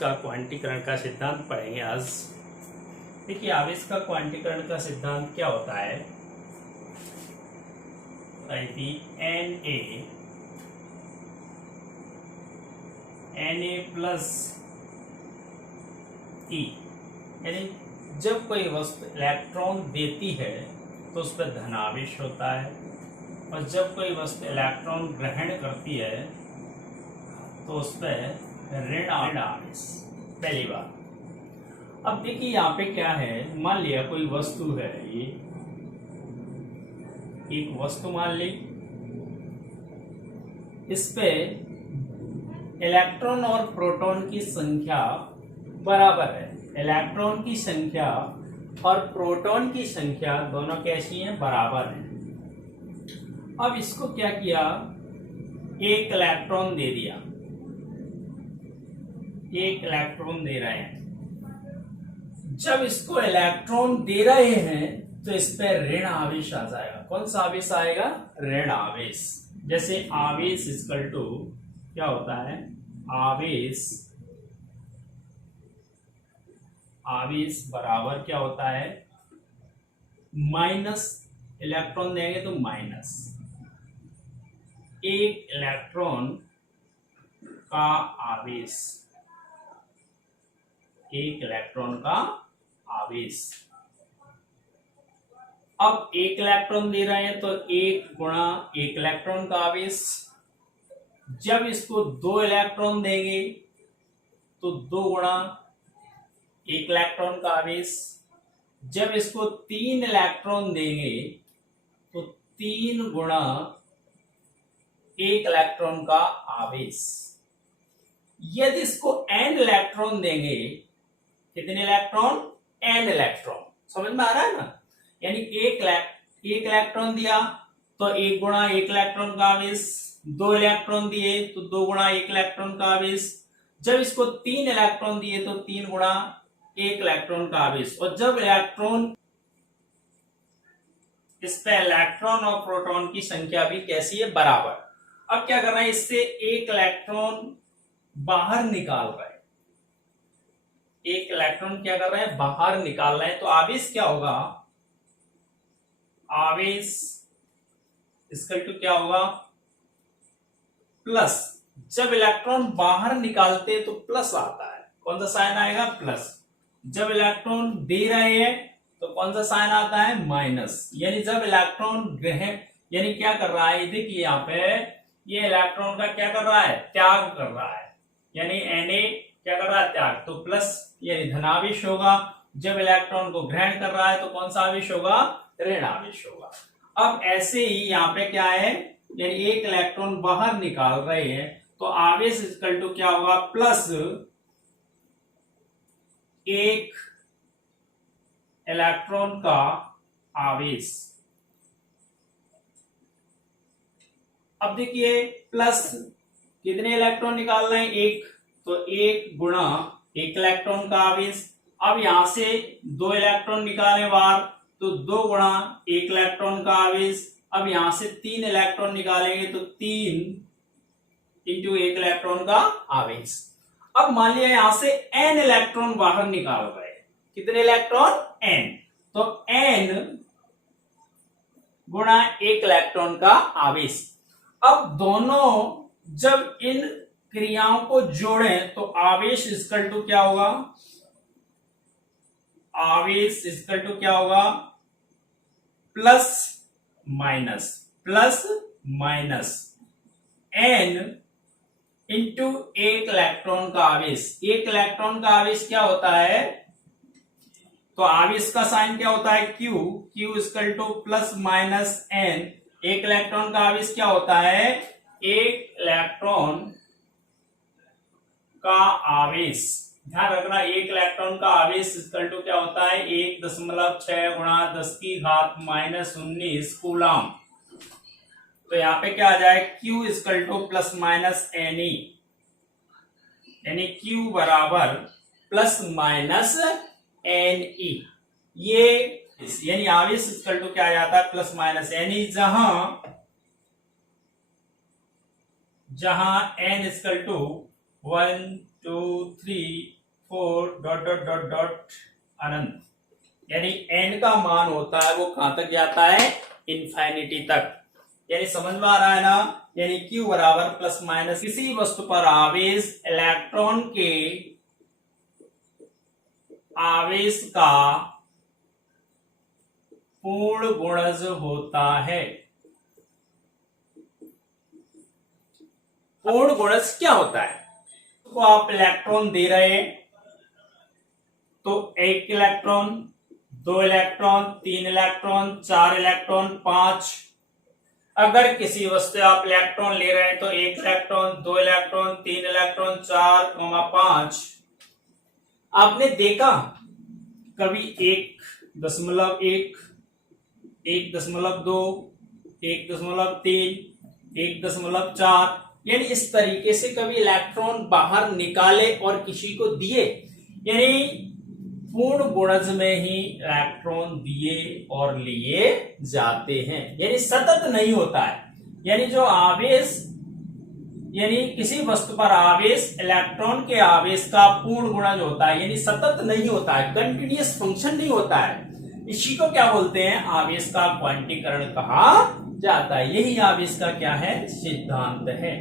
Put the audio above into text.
का क्वांटीकरण का सिद्धांत पढ़ेंगे आज। देखिए, आवेश का क्वांटीकरण का सिद्धांत क्या होता है। Na प्लस E, यानी जब कोई वस्तु इलेक्ट्रॉन देती है तो उस पर धनावेश होता है, और जब कोई वस्तु इलेक्ट्रॉन ग्रहण करती है तो उस पर ऋण आवेश। पहली बात। अब देखिए यहाँ पे क्या है, मान लिया कोई वस्तु है, ये एक वस्तु मान ली, इस पे इलेक्ट्रॉन और प्रोटॉन की संख्या बराबर है। इलेक्ट्रॉन की संख्या और प्रोटॉन की संख्या दोनों कैसी हैं, बराबर हैं। अब इसको क्या किया, एक इलेक्ट्रॉन दे दिया, एक इलेक्ट्रॉन दे रहे हैं। जब इसको इलेक्ट्रॉन दे रहे हैं तो इस पर ऋण आवेश आ जाएगा। कौन सा आवेश आएगा, ऋण आवेश। जैसे आवेश इक्वल टू क्या होता है, आवेश बराबर क्या होता है, माइनस, इलेक्ट्रॉन देंगे तो माइनस एक इलेक्ट्रॉन का आवेश, एक इलेक्ट्रॉन का आवेश। अब एक इलेक्ट्रॉन दे रहे हैं तो एक गुणा एक इलेक्ट्रॉन का आवेश। जब इसको दो इलेक्ट्रॉन देंगे तो दो गुणा एक इलेक्ट्रॉन का आवेश। जब इसको तीन इलेक्ट्रॉन देंगे तो तीन गुणा एक इलेक्ट्रॉन का आवेश। यदि इसको n इलेक्ट्रॉन देंगे, कितने इलेक्ट्रॉन, n इलेक्ट्रॉन। समझ में आ रहा है ना, यानी एक इलेक्ट्रॉन दिया तो एक गुणा एक इलेक्ट्रॉन का आवेश, दो इलेक्ट्रॉन दिए तो दो गुणा एक इलेक्ट्रॉन का आवेश। जब इसको तीन इलेक्ट्रॉन दिए तो तीन गुणा एक इलेक्ट्रॉन का आवेश। और जब इलेक्ट्रॉन, इस पे इलेक्ट्रॉन और प्रोटॉन की संख्या भी कैसी है, बराबर। अब क्या कर रहे हैं, इससे एक इलेक्ट्रॉन बाहर निकाल रहे हैं, एक इलेक्ट्रॉन क्या कर रहे हैं, बाहर निकाल रहे हैं। तो आवेश क्या होगा, आवेश इसका टू क्या होगा, प्लस। जब इलेक्ट्रॉन बाहर निकालते तो प्लस आता है, कौन सा साइन आएगा, प्लस। जब इलेक्ट्रॉन दे रहे हैं तो कौन सा साइन आता है, माइनस। यानी जब इलेक्ट्रॉन ग्रहण, यानी क्या कर रहा है, देखिए यहाँ पे ये इलेक्ट्रॉन का क्या कर रहा है, त्याग कर रहा है, यानी Na क्या कर रहा है, त्याग, तो प्लस यानी धनावेश होगा। जब इलेक्ट्रॉन को ग्रहण कर रहा है तो कौन सा आवेश होगा, ऋण आवेश होगा। अब ऐसे ही यहाँ पे क्या है, यानी एक इलेक्ट्रॉन बाहर निकाल रहे हैं तो आवेश इक्वल टू क्या होगा, प्लस एक इलेक्ट्रॉन का आवेश। अब देखिए प्लस कितने इलेक्ट्रॉन निकाल रहे हैं, एक, तो एक गुणा एक इलेक्ट्रॉन का आवेश। अब यहां से दो इलेक्ट्रॉन निकाले बाहर तो दो गुणा एक इलेक्ट्रॉन का आवेश। अब यहां से तीन इलेक्ट्रॉन निकालेंगे तो तीन इंटू एक इलेक्ट्रॉन का आवेश। अब मान लिया यहां से n इलेक्ट्रॉन बाहर निकाल रहे हैं, कितने इलेक्ट्रॉन, n, तो n गुणा एक इलेक्ट्रॉन का आवेश। अब दोनों जब इन क्रियाओं को जोड़ें तो आवेश इक्वल टू क्या होगा, आवेश इक्वल टू क्या होगा, प्लस माइनस n इंटू एक इलेक्ट्रॉन का आवेश। एक इलेक्ट्रॉन का आवेश क्या होता है, तो आवेश का साइन क्या होता है, Q equal two plus minus n। एक इलेक्ट्रॉन का आवेश क्या होता है, एक इलेक्ट्रॉन का आवेश। ध्यान रखना, एक इलेक्ट्रॉन का आवेश इक्वल टू क्या होता है, 1.6 गुणा 10 की घात -19 कूलम। तो यहाँ पे क्या आ जाए, Q equal two plus minus Ne, यानी Q बराबर प्लस माइनस Ne। ये यानी आवेश इक्वल टू क्या आ जाता है, प्लस माइनस Ne, जहां n equal to 1 2 3 4 dot dot dot dot अनंत, यानी एन का मान होता है वो कहां तक जाता है, इनफाइनिटी तक। यानी समझ में आ रहा है ना, यानी Q बराबर प्लस माइनस किसी वस्तु पर आवेश इलेक्ट्रॉन के आवेश का पूर्ण गुणज होता है। पूर्ण गुणज क्या होता है, तो आप इलेक्ट्रॉन दे रहे हैं तो 1 इलेक्ट्रॉन, 2 इलेक्ट्रॉन, 3 इलेक्ट्रॉन, 4 इलेक्ट्रॉन, 5। अगर किसी वस्तु आप इलेक्ट्रॉन ले रहे हैं तो 1 इलेक्ट्रॉन, 2 इलेक्ट्रॉन, 3 इलेक्ट्रॉन, 4, 5। आपने देखा कभी 1.1, 1.2, 1.3, 1.4, यानी इस तरीके से कभी इलेक्ट्रॉन बाहर निकाले और किसी को दिए। यानी पूर्ण गुणज में ही इलेक्ट्रॉन दिए और लिए जाते हैं, यानी सतत नहीं होता है। यानी जो आवेश, यानी किसी वस्तु पर आवेश इलेक्ट्रॉन के आवेश का पूर्ण गुणज होता है, यानी सतत नहीं होता है, कंटिन्यूअस फंक्शन नहीं होता है। इसी को क्या बोलते हैं, आवेश का क्वांटीकरण कहा जाता है। यही आवेश का क्या है, सिद्धांत है।